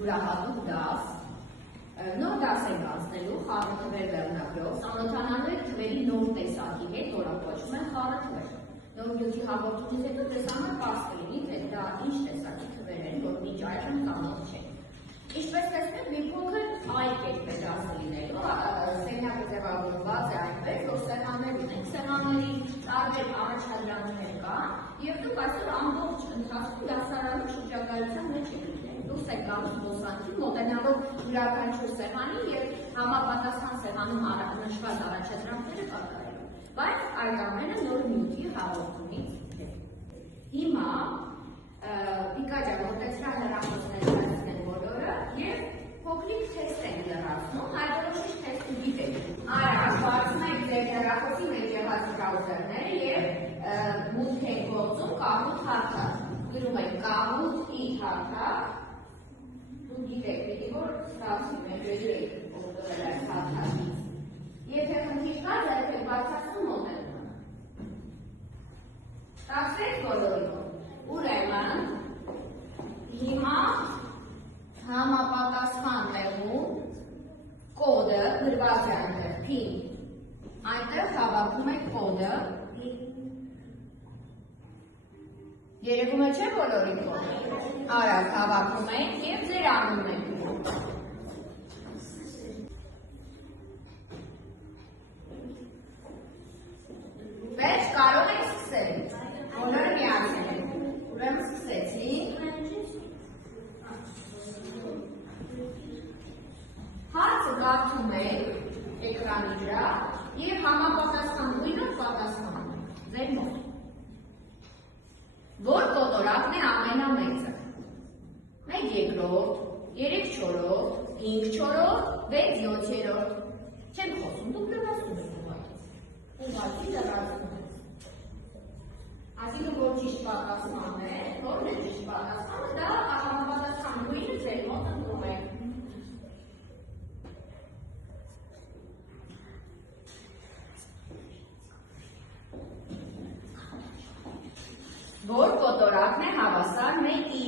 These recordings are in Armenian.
յուրահատուկ դաս, նոր դաս ենք անցնելու խառը թվեր վերնագրով, ծանոթանալու եք թվերի նոր տեսակի հետ, որը կոչվում է խառը թվեր։ Նոր նյութի հաղորդումից հետո ձեզ համար պարզ կլինի, թե դա ինչ տեսակի թվեր են, որ մինչ այժմ ծանոթ չեք։ Ինչպես տեսնեք, մի փոքր այլ կերպ է դասը լինելու, սեղանակը ձևավորված է այնպես, որ սեղաններ ունենք, սեղանների տարբեր առաջադրանքներ կան, և դուք այսօր ամբողջ ընթացքում դասարանում շրջագայության մեջ եք լինելու։ Դուրս եք գալու զբոսանքի, մոտենալով յուրաքանչյուր սեղանի և համապատասխան սեղանում նշված առաջադրանքները կատարելու։ Բայց այդ ամենը նոր նյութի հաղորդումից հետ։ Հիմա Վիկա ջան, որտեսրա հեռախոսները և փոքրիկ թեստ ենք լրացնում, հայտնորոշիչ թեստը գիտեք։ Արագ բացում եք ձեր հեռախոսի մեջ եղած բրաուզերները և մուտք եք գործում Kahoot հարթակ։ Գրում եք Kahoot հարթակ, դուք գիտեք, պիտի որ ստացի մեջերի եք օգտվել այս հարթակից։ Եթե խնդիր կա, ձեր եք բացասում մոտենում։ Ստացվեք բոլորին։ Ուրեմն, հիմա համապատասխան տեղում կոդը գրված է այնտեղ PIN, այնտեղ հավաքում եք կոդը, երևում է չէ բոլորին կոդը, արագ հավաքում եք և ձեր անունն եք գրում։ Վերջ կարող եք սկսել, բոլորը միացել եք, ուրեմն սկսեցին։ Հարցը կարդում եք էկրանի վրա և համապատասխան գույնով պատասխանում եք, ձեր մոտ։ Որ կոտորակն է ամենամեծը։ 1 երկրորդ, 3 չորրորդ, 5 չորրորդ, 6 յոթերորդ։ Չեմ խոսում, դուք լրացնում եք ուղղակի լրացնում եք։ Այսինքն որ ճիշտ պատասխան է, որն է ճիշտ պատասխանը, դա համապատասխան գույնը ձեր մոտ ընտրում եք։ Որ կոտորակն է հավասար 1-ի։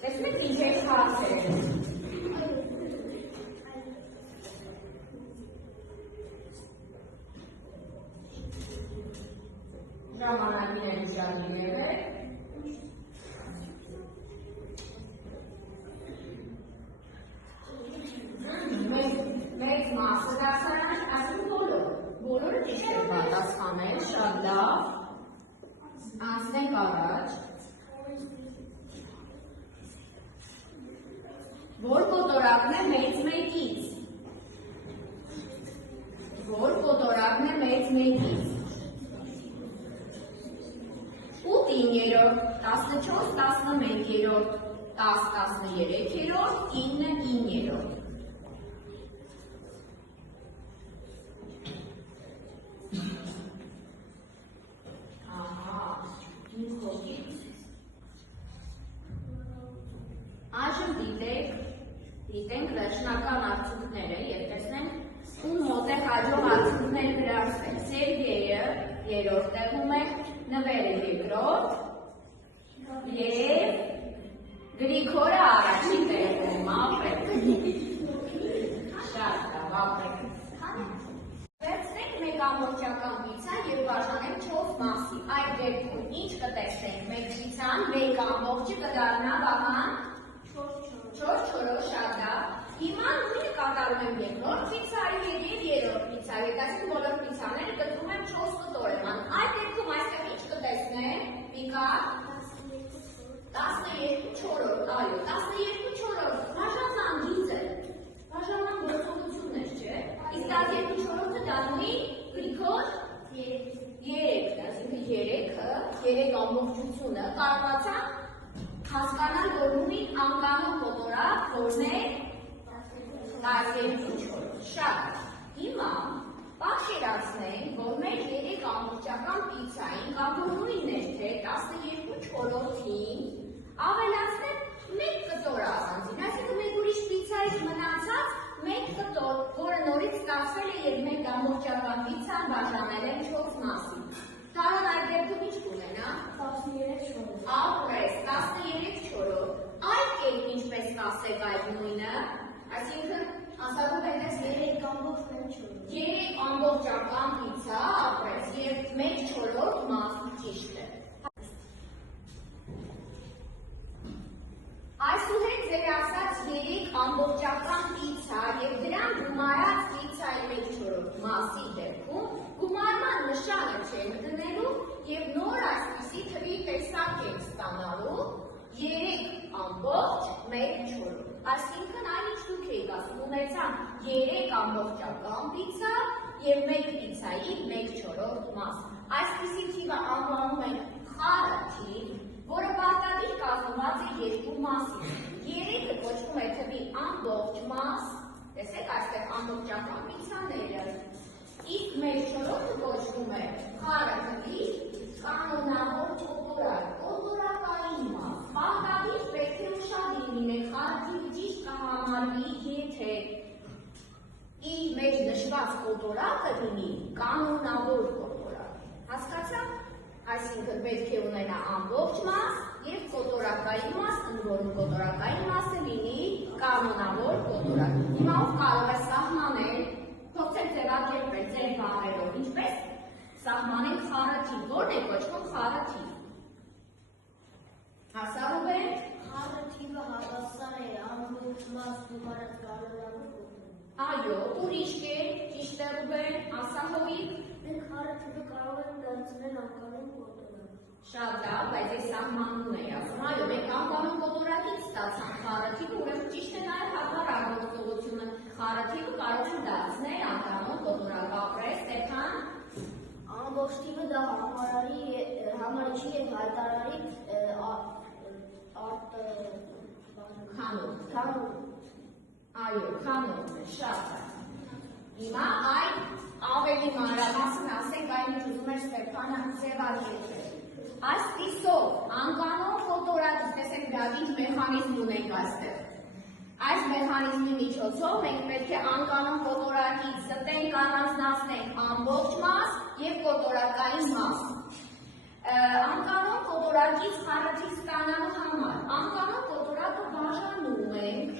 Տեսնեք ինչ եք հարցրել։ Ժամանակին են ուշադրի եղեք։ Մեծ մասը դասարան, այսինքն բոլորը ճիշտ է պատասխանել, շատ լավ։ Անցնենք առաջ։ Որ կոտորակն է մեծ 1-ից։ Որ կոտորակն է մեծ 1-ից։ 8 9-երորդ, 14 11-երորդ, 10 13-երորդ, 9 9-երորդ։ Այժմ դիտենք վերջնական արդյունքները և տեսնենք ում մոտ է հաջող արդյունքները գրացվել։ Սերգեյը երրորդ տեղում է, Նվերը երկրորդ և Գրիգորը առաջին տեղում, ապրեք։ Շատ լավ, ապրեք։ Վերցնենք մեկ ամբողջական պիցցա և բաժանենք 4 մասի։ Այդ դեպքում ինչ կտեսնենք մեկ պիցցան, մեկ ամբողջը կդառնա բաղան 4 չորրորդ, շատ լավ։ Հիմա նույնը կատարում եմ երկրորդ պիցցայի հետ և երրորդ պիցցայի հետ, այսինքն բոլոր պիցցաները կտրում եմ 4 կտորեմ։ Այդ դեպքում այստեղ ինչ կտեսնենք, Վիկա։ 12 չորրորդ, այո, 12 չորրորդ, բաժանման գիծ է, բաժանման գործողություններ, չէ։ Իսկ 12 չորրորդը դառնի Գրիգոր 3, այսինքն 3 ամբողջությունը կարողացա հասկանալ, որ ունի անկանոն կոտորակ, որն է 12 չորրորդ, շատ։ Հիմա պատկերացնենք, որ մեր 3 ամբողջական պիցցային կամ որ նույնն է, թե 12 չորրորդին ավելացնենք 1 կտոր առանձին, այսինքն մեկ ուրիշ պիցցայի մնացած 1 կտոր, որը նորից ստացվել է և մենք ամբողջական պիցցան բաժանել ենք 4 մասի։ Տարան այդ դեպքում ինչ կունենա։ 13 չորրորդ։ Ապրես, 13 չորրորդ։ Այդ ասեք այդ նույնը, այսինքն ասակու հետես 3,4-ից ապրեց և 1/4 մասը ճիշտ է։ Այսուհետ ձեր ասած 3,4-ից և դրան գումարած ծիծայի 1/4 մասի դեպքում գումարման նշանը չենք դնելու և նոր այսպիսի թվի տեսակ ենք ստանալու 3,1/4։ Այսինքն այն ինչ դուք եք ասում, ունեցան 3,4 պիցա և 1 պիցայի 1/4 մաս։ Այսպիսի թիվը անվանում ենք խառը թիվ, որը պարտադիր կազմված է երկու մասից։ 3-ը կոչվում է թվի ամբողջ մաս, տեսեք այստեղ ամբողջական պիցաները, իսկ 1/4-ը կոչվում է խառը թվի կանոնավոր կոտորակային մաս։ Պարտադիր պետք է ուշադիր լինեք, խառը թիվը ճիշտ կհամարվի, եթե իր մեջ նշված կոտորակը լինի կանոնավոր կոտորակ։ Հասկացա՞ք։ Այսինքն պետք է ունենա ամբողջ մաս և կոտորակային մաս, ընդ որում կոտորակային մասը լինի կանոնավոր կոտորակ։ Հիմա ով կարող է սահմանել, փորձել ձևակերպել ձեր բառերով, ինչպես սահմանենք խառը թիվ, որն է կոչվում խառը թիվ։ Հասարում եք։ Խառը թիվը հավասար է ամբողջ մաս գումարած կանոնավոր կոտորակ։ Այո, ուրիշ կերպ, ճիշտ է Ռուբեն, ասա Հովիկ։ Մենք խառը թիվը կարող ենք դարձնել անկանոն կոտորակ։ Շատ լավ, բայց ես սահմանում էի ասում, այո, մենք անկանոն կոտորակից ստացանք խառը թիվը, ուրեմն ճիշտ է նաև հակառակ գործողությունը, խառը թիվը կարող ենք դարձնել անկանոն կոտորակ, ապրես, Ստեփան։ Ամբողջ թիվը դա համարիչի և հայտարարի քանոն։ Այո, կանոնն է, շատ է։ Հիմա այն ավելի մանրամասն ասենք այն ինչ ուզում էր Ստեփանը ձևակերպել։ Այսպիսով անկանոն կոտորակից, տեսեք դրա ինչ մեխանիզմ ունենք այստեղ։ Այս մեխանիզմի միջոցով մենք պետք է անկանոն կոտորակից զտենք, առանձնացնենք ամբողջ մաս և կոտորակային մաս։ Անկանոն կոտորակից խառը թիվ ստանալու համար անկանոն կոտորակը բաժանում ենք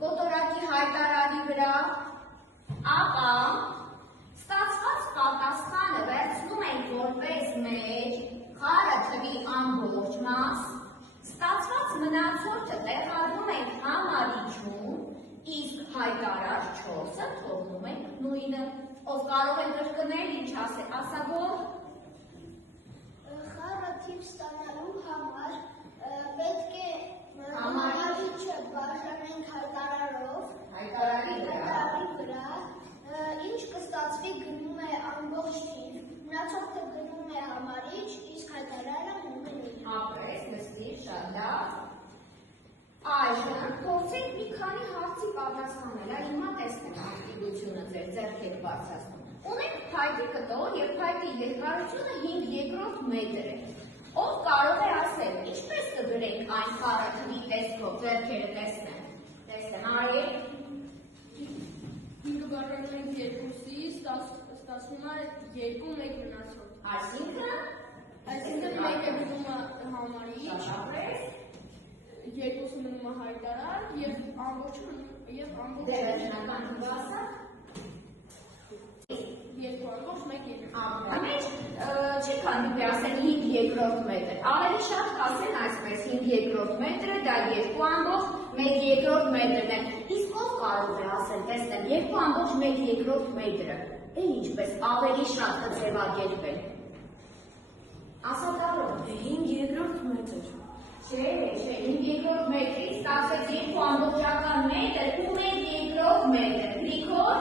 կոտորակի հայտարարի վրա, ապա ստացված պատասխանը վերցնում ենք որպես մեր խառը թվի ամբողջ մաս, ստացված մնացորդը տեղադրում ենք համարիչում, իսկ հայտարար 4-ը թողնում ենք նույնը։ Ով կարող է կրկնել, ինչ ասել, ասագոր։ Խառը թիվ ստանալու համար պետք է համարիչը բաժանենք հայտարարով, հայտարարի վրա, ինչ կստացվի գնում է ամբողջ թիվ, մնացորդը գնում է համարիչ, իսկ հայտարարը մնում է նույնը։ Ապրես, նստիր, շատ լավ։ Այժմ փորձենք մի քանի հարցի պատասխանել, հիմա տեսնենք ակտիվությունը ձեր ձեռքերը բարձրացնում։ Ունենք փայտի կտոր և փայտի երկարությունը 5/2 մետր է։ Ով կարող է ասել, ինչպես կգրենք այն խառը թվի տեսքով, ձեռքերը տեսնեն։ Տեսնեն, արեք։ 5-ը բաժանում ենք 2-ից, ստացվում է 2 մեկ մնացորդ։ Այսինքն 1-ը գնում է համարիչ, 2-ը մնում է հայտարար և ամբողջը դերաշնական թիվը ասա։ 2 ամբողջ 1/2։ Ամենջ չի քանդի ասեն 5/2 մետր, ավելի շատ կասեն այսպես 5/2 մետրը դա 2,1/2 մետրն է, իսկ ով կարող է ասել, տեսնեմ 2,1/2 մետրը, էլ ինչպես ավելի շատ կձևակերպել։ Ասա կարող 5/2 մետր։ Չէ, 5/2 մետրից ստացվեց 2,1 մետր ու 1/2 մետր, Գրիգոր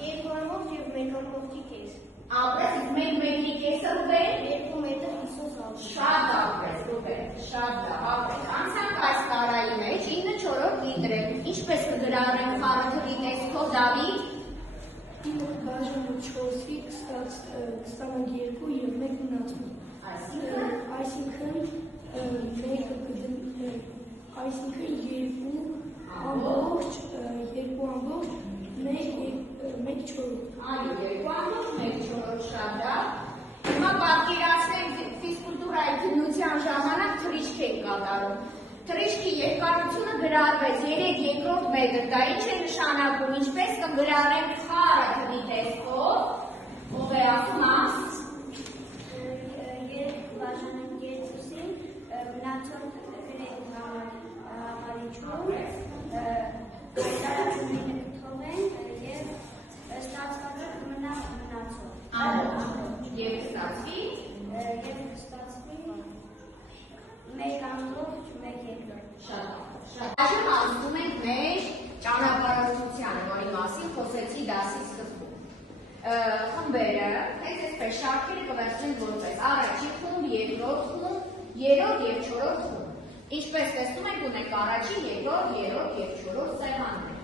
2,1 և 1,5 կես։ ապրես, իսկ 1 մետրի կեսը Ռուբեն 2 մետր 50 սանտիմետր։ Շատ ապրես, Ռուբեն, շատ լավ, ապրես։ Անցանք այս տարայի մեջ 9/4 լիտր է։ Ինչպես կգրավենք խառը թվի տեսքով, Դավիթ։ 9 բաժանում 4-ի կստանանք 2 և 1 մնացում։ Այսինքն 2 ամբողջ 1/4։ Այո, 2,1/4 շատ լավ։ Հիմա պատկերացնենք ֆիզկուլտուրայի քննության ժամանակ թռիչք ենք կատարում։ Թռիչքի երկարությունը գրառվեց 3 երկրորդ մետր, դա ինչ է նշանակում, ինչպես կգրառենք խառը թվի տեսքով, ով է ասում աս, երբ բաժանենք երկուսին, մնացող գրենք համարիչում, հայտարարությունները կթողենք և ստացվածը կմնա մնացող։ ամոթ, և կստացվի, Եվ կստացվի մեկ ամբողջ մեկ երկրորդ։ շատ։ Այժմ անցնում ենք մեր ճանապարհորդությանը, որի մասին խոսեցի դասի սկզբում։ Խմբերը, հենց այսպես շարքերը կվերցնենք որպես առաջին խումբ, երկրորդ խումբ, երրորդ և չորրորդ խումբ։ Ինչպես տեսնում եք, ունենք առաջին, երկրորդ, երրորդ և չորրորդ սեղաններ։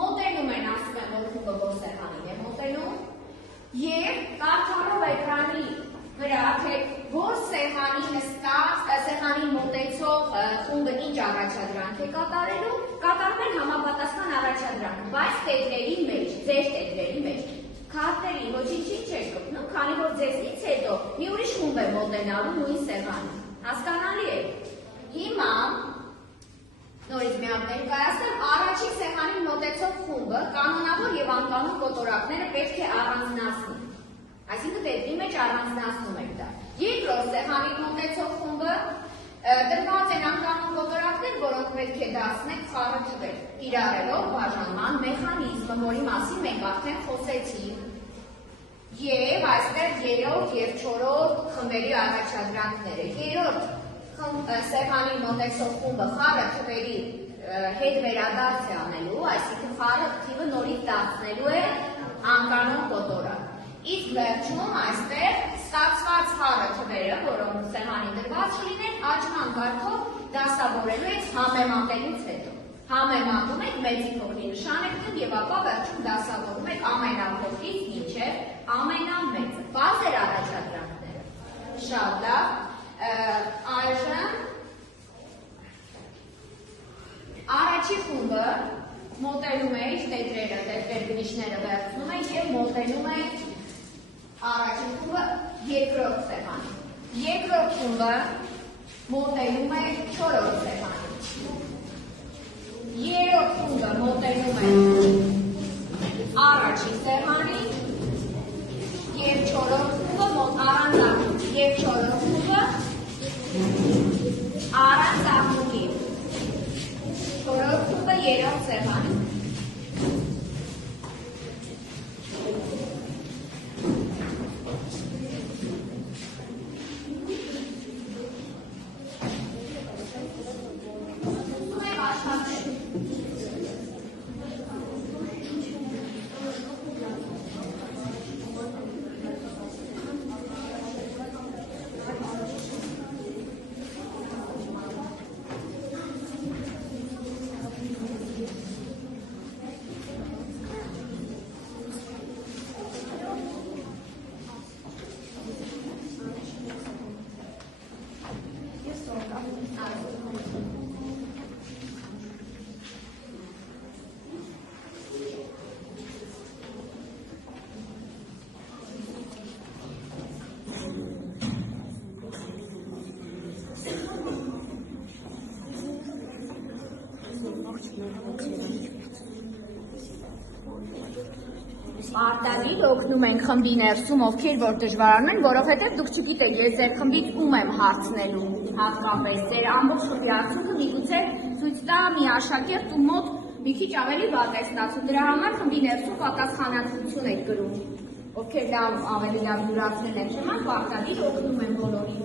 Մոտենում են, ասում են, որ խումբը որ սեղանին է մոտենում, և կարդալով էկրանի վրա, թե որ սեղանի նստած, սեղանի մոտեցող խումբը ինչ առաջադրանք է կատարելու, կատարում են համապատասխան առաջադրանք, բայց տետրերի մեջ, ձեր տետրերի մեջ։ Քարտերին ոչինչ չէր կպնում, քանի որ ձեզնից հետո մի ուրիշ խումբ է մոտենալու նույն սեղանին։ Հասկանալի է։ Հիմա նորից մի հատ ներկայացնեմ, առաջին սեղանին մոտեցող խումբը կանոնավոր և անկանոն կոտորակները պետք է առանձնացնի։ Այսինքն տետրի մեջ առանձնացնում եք դա։ Երկրորդ սեղանին մոտեցող խումբը դրված են անկանոն կոտորակներ, որոնք պետք է դասնեք խառը թվեր, կիրառելով բաժանման մեխանիզմը, որի մասին մենք արդեն խոսեցինք։ Եվ այստեղ երրորդ և չորրորդ խմբերի առաջադրանքները։ Երրորդ սեղանին մոտեցող խումբը խառը թվերի հետ վերադարձ է անելու, այսինքն խառը թիվը նորից դարձնելու է անկանոն կոտորակ։ Իսկ վերջում այստեղ ստացված խառը թվերը, որոնք սեղանին դրված լինեն, աճման կարգով դասավորելու եք համեմատելուց հետո։ Համեմատում եք մեծի փոքրի նշան եք դնում և ապա վերջում դասավորում եք ամենափոքրից մինչև ամենամեծը։ Բարձր առաջադրանքները։ Շատ լավ։ Այժմ առաջի խումբը մոտենում է իր տետրերը, տետր գրիչները վերցնում է և մոտենում է առաջին խումբը երկրորդ սեղանին։ Երկրորդ խումբը մոտենում է չորրորդ սեղանին։ Երրորդ խումբը մոտենում է առաջին սեղանին և չորրորդ խումբը առանձնանում և չորրորդ խումբը առանձնանում չորրորդ խումբը երրորդ սեղանին։ Արտադիր օգնում ենք խմբի ներսում, ովքեր որ դժվարանում են, որովհետև դուք չգիտեք, ես ձեր խմբից ում եմ հարցնելու, հատկապես ձեր ամբողջ խմբի արդյունքը միգուցե ցույց տա մի աշակերտ ու մոտ մի քիչ ավելի վատ է ստացվում, դրա համար խմբի ներսում պատասխանատվություն եք կրում, ովքեր ավելի լավ յուրացնել են չեման, արտադիր օգնում են բոլորին։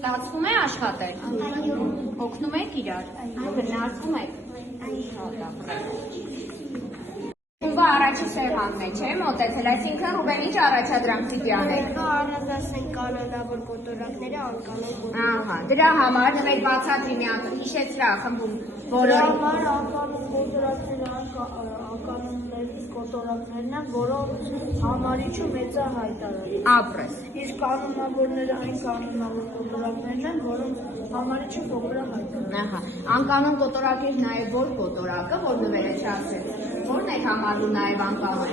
Ստացվում է աշխատել։ Օգնում եք իրար։ Քննարկում եք։ Խումբը առաջի սեղանն է, չէ՞, մոտեցել, այսինքն Ռուբեն ինչ առաջադրանք պիտի անեք։ Առանձնացնենք կանոնավոր կոտորակները անկանոն կոտորակ։ Ահա, դրա համար նվեր բացատրի մի հատ հիշեցրա խմբում բոլորին։ Դրա համար անկանոն կոտորակները անկանոններից կոտորակ կոտորակներն են, որով համարիչը մեծ է հայտարարում։ Ապրես։ Իսկ կանոնավորները այն կանոնավոր կոտորակներն են, որոնց համարիչը փոքր է հայտարարում։ Ահա, անկանոն կոտորակի նաև որ կոտորակը, որ նվերը չասել, որն է համարվում նաև անկանոն։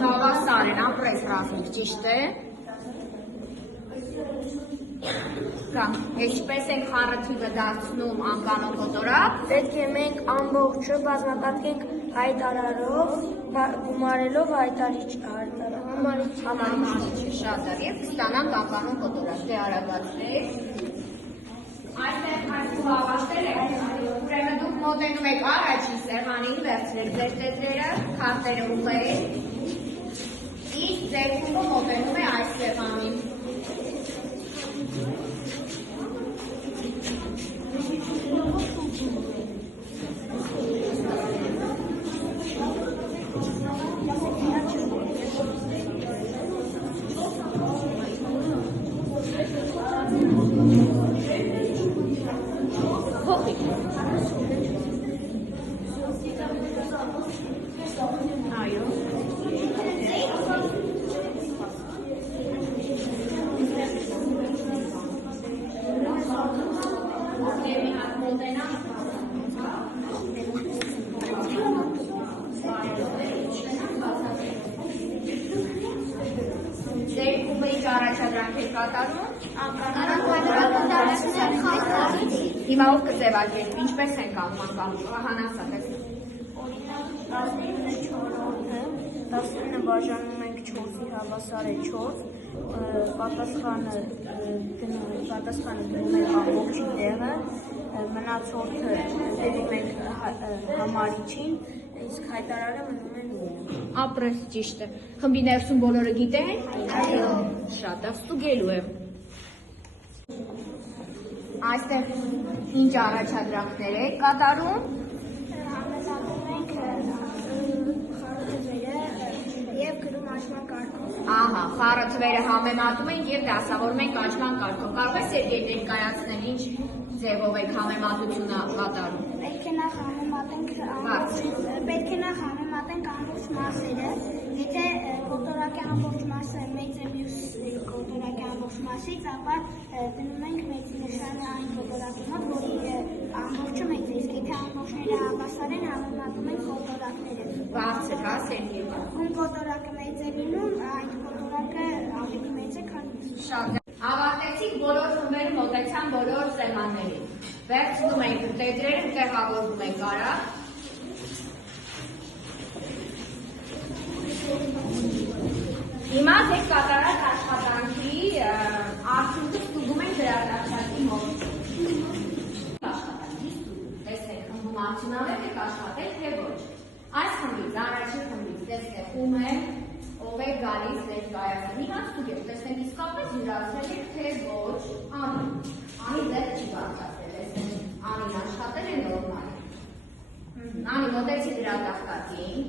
Հավասար են, ապրես Ռաֆիկ, ճիշտ է։ Կամ, ինչպես ենք խառը թիվը դարձնում անկանոն կոտորակ։ Պետք է մենք ամբողջը բազմապատկենք հայտարարով, գումարելով Համարիչը շատ է, և կստանանք անկանոն կոտորակ, դե արագացրեք։ Այստեղ այսու հավաստել եք, ուրեմն դուք մոտենում եք առաջի սեղանին, վերցրեք ձեր տետրերը, քարտերը ուղղեք, իսկ ձեր խումբը մոտենում է այս սեղանին։ Այո։ Ձեր խումբը ինչ առաջադրանք եք կատարում։ Հիմա ով կձևակերպի, ինչպես ենք անում Հանասա, տեսնենք։ 19 բաժանում ենք 4-ի հավասար է 4, պատասխանը դնում ենք ամբողջի տեղը, մնացորդը դնում ենք համարիչին, իսկ հայտարարը մնում է նույնը։ Ապրես, ճիշտ է։ Խմբի ներսում բոլորը գիտեն։ Այո։ Շատ է, ստուգելու եմ։ Այստեղ ինչ առաջադրանքներ եք կատարում։ Համեմատում ենք խառը և գրում աճման կարգով։ Ահա, խառը թվերը համեմատում ենք և դասավորում ենք աճման կարգով։ Կարող ես Սերգեյ ներկայացնել ինչ ձևով եք համեմատությունը կատարում։ Պետք է նախ համեմատենք ամբողջ մասերը։ Եթե կոտորակի ամբողջ մասը մեծ է մյուս կոտորակի ամբողջ մասից, ապա դնում ենք մեծի նշանը այն կոտորակի մոտ, որի ամբողջը մեծ է, իսկ եթե ամբողջները հավասար են, համեմատում ենք կոտորակները։ Բարձր, հա, Սերգեյ։ Ում կոտորակը մեծ է լինում, այդ կոտորակը ավելի մեծ է, քան մյուսը։ Շատ է։ Հավատեցիք բոլոր խմբերը մոտեցան բոլոր սեղաններին։ Վերցնում ենք տետրերը, տեղավորվում ենք արագ։ Հիմա ձեր կատարած աշխատանքի արդյունքը ստուգում ենք դրատաշատի մոտ։ Աշխատանքի ստուգում։ Տեսեք, խմբում արդյունավետ եք աշխատել, թե ոչ։ Այս խմբից, առաջին խմբից, տեսեք, ում է, ով է գալիս ներկայացնել։ Հիմա ստուգեք, տեսեք, իսկապես յուրացրել եք, թե ոչ, Անին։ Անի ձեր չի բարձրացել, տեսեք, Անին աշխատել է նորմալ։ Անի մոտեցի դրատաշատին։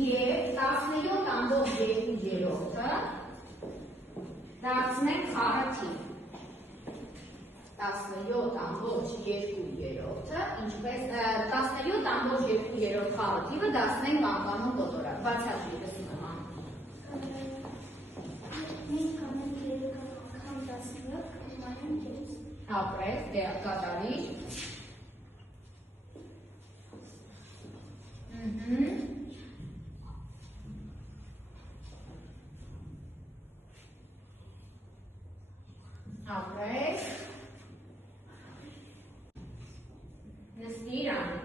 Եվ 17.2/3-ը դարձնենք խառը թիվ։ 17.2/3-ը, ինչպես 17.2/3 խառը թիվը դարձնենք անկանոն կոտորակ։ Բացատրի լսում եմ Անի։ Ապրես, դե կատարի։ Ապրես։ Նստիր Անի։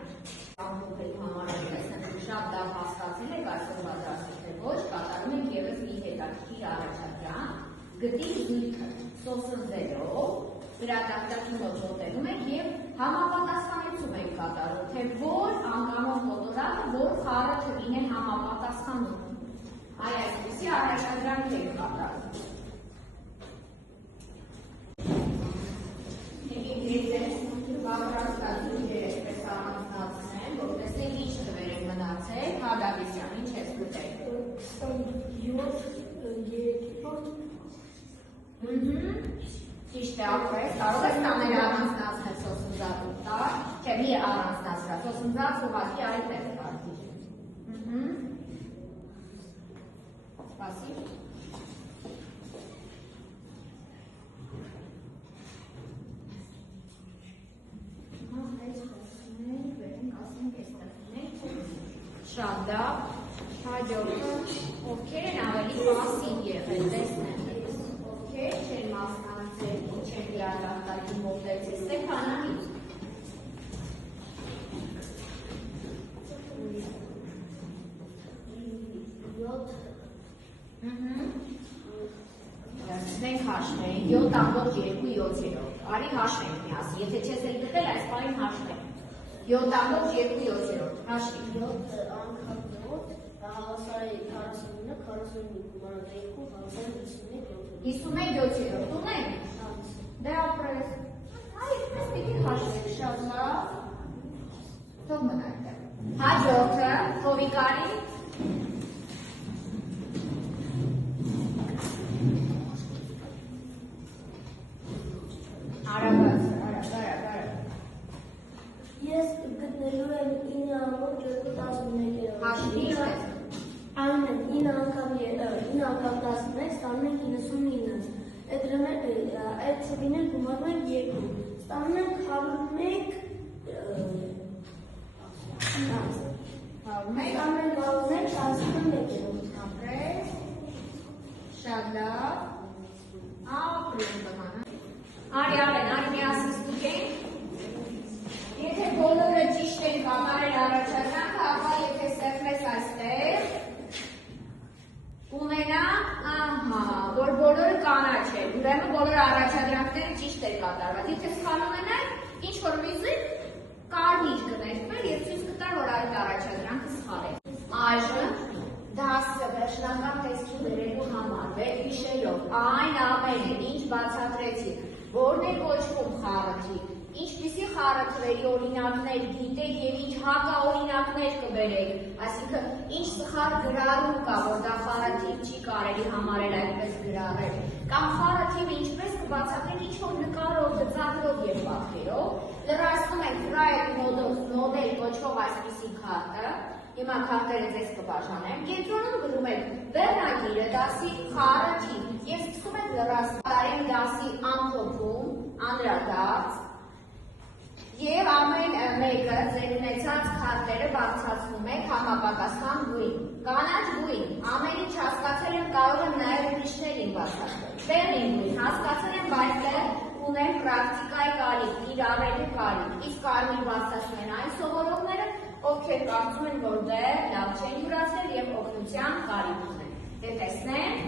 Ամբողջի համար տեսնենք շատ լավ հասկացել եք այսօրվա դասը, թե ոչ, կատարում ենք ևս մի հետաքրքիր առաջադրանք, գտի զույգը սոսրձելով, դրատաշատի մոտ մոտենում ենք և համապատասխանեցում ենք կատարում, թե որ անկանոն կոտորակը որ խառը թվին է համապատասխանում։ Այ այսպիսի առաջադրանք ենք կատարում։ Պատրաստած առանձնացնեմ, որ տեսնենք ինչ թվեր են մնացել, Հադավիսյան, ինչ ես գտել։ 27 Ճիշտ է, ապրես, կարող ես տանել առանձնացնել սոսնձատում տար, չէ մի առանձնացրած, սոսնձած ուղղակի այդտեղ Շատ լավ։ Հաջորդը ովքեր են ավելի պասիվ եղել, տեսնեմ։ Ովքեր չեն մասնակցել, չեն լրատվական մոտեցել, Ստեփանանի։ Մենք հաշվենք 7.2/7. Արի հաշվենք միասին, եթե չես էլ գտել, այս պահին հաշվենք։ 7.2/7. Հաշվի։ 7 անգամ 7 հավասարի 49, 45 գումարը 2, հավասարի 51/7. Ունենք։ Դե ապրես։ Այդպես պիտի հաշվենք, շատ լավ։ Թող մնա այդտեղ։ Հաջորդը, Հովիկարի։ Ես գտնելու եմ 9.211 Հաշվի ես։ Անեն 9 անգամ 11 ստանում ենք 99 այդ ծավիներ գումարում ենք 2 ստանում ենք 101 Ապրես, շատ լավ, ապրում բմանը։ Արի ավեն, արի միասին ստուգենք, եթե բոլորը ճիշտ են կատարել առաջադրանքը, ապա եթե սեղմես այստեղ, ունենամ, որ բոլորը կանաչ է, ուրեմն բոլոր առաջադրանքները ճիշտ էր կատարված, եթե սխալ ունենայ, ինչ-որ միզի կարմիր կներկվեր և ցույց կտար, որ այդ առաջադրանքը սխալ է։ Այժմ դասը վերջնական տեսքի բերելու համար վեր հիշելով այն ամենը, ինչ բացատրեցիք, որն է կոչվում խառաթիվ, ինչպիսի խառաթվերի օրինակներ գիտեք և ինչ հակաօրինակներ կբերեք, այսինքն ինչ սխալ գրառում կա, որ դա խառաթիվ չի կարելի համարել այդպես գրառել, կամ խառաթիվը ինչպես կբացատրենք ինչ-որ նկարով, գծագրով և պատկերով, լրացնում ենք Write Model կոչվող այսպիսի քարտը, հիմա քարտերը ձեզ կբաժանեմ, կենտրոնում գրում ենք վերնագիրը դասի խառաթիվ և սկսում ենք լրացնել, տարենք դասի ամփոփում, անդրադարձ և ամեն մեկը ձեր ունեցած քարտերը բարձրացնում եք համապատասխան գույն, կանաչ գույն, ամեն ինչ հասկացել եմ, կարող եմ նաև ուրիշներին բացատրել, բեղին գույն, հասկացել եմ, բայց դեռ ունեմ պրակտիկայի կարիք, իրավելու կարիք, իսկ կարմիր բարձրացնում են այն սովորողները, ովքեր կարծում են, որ դեռ լավ չեն յուրացել և օգնության կարիք ունեն։ Դե տեսնենք,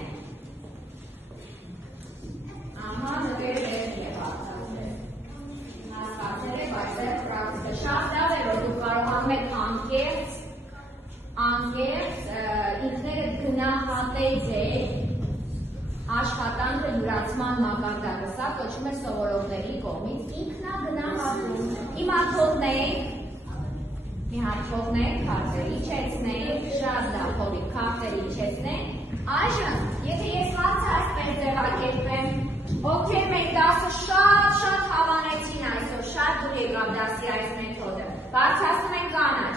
ահա նվեր է բարձրացել, հասկացել եք, բայց դեռ պրակտիկա շատ լավ է, որ դուք կարողանում եք անկեղծ ինքներդ գնահատել ձեր աշխատանքը յուրացման մակարդակը, սա կոչվում է սովորողների կողմից ինքնագնահատում։ Հիմա թողնենք, քարտերը իջեցնենք, շատ լավ, հովիկ, քարտերը իջեցնենք։ Այժմ, եթե ես հարցը այսպես ձևակերպեմ, ովքեր մենք դասը շատ հավանեցին այսօր, շատ դուր եկավ դասի այս մեթոդը, բարձրացնում ենք կանաչ,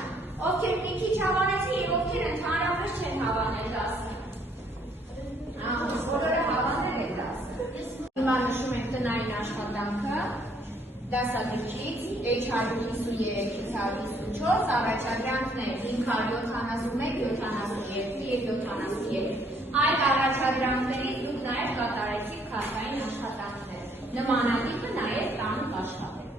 ովքեր մի քիչ հավանեցին և ովքեր ընդհանրապես չեն հավանել դասը։ Բոլորը հավանել եք դասը։ Հիմա նշում ենք տնային աշխատանքը, դասագրքից H153-154 առաջադրանքներ 571, 72 և 73։ Այդ առաջադրանքներից դուք նաև կատարեցիք քարտային աշխատանքներ։ Նմանատիպը նաև տանը աշխատել։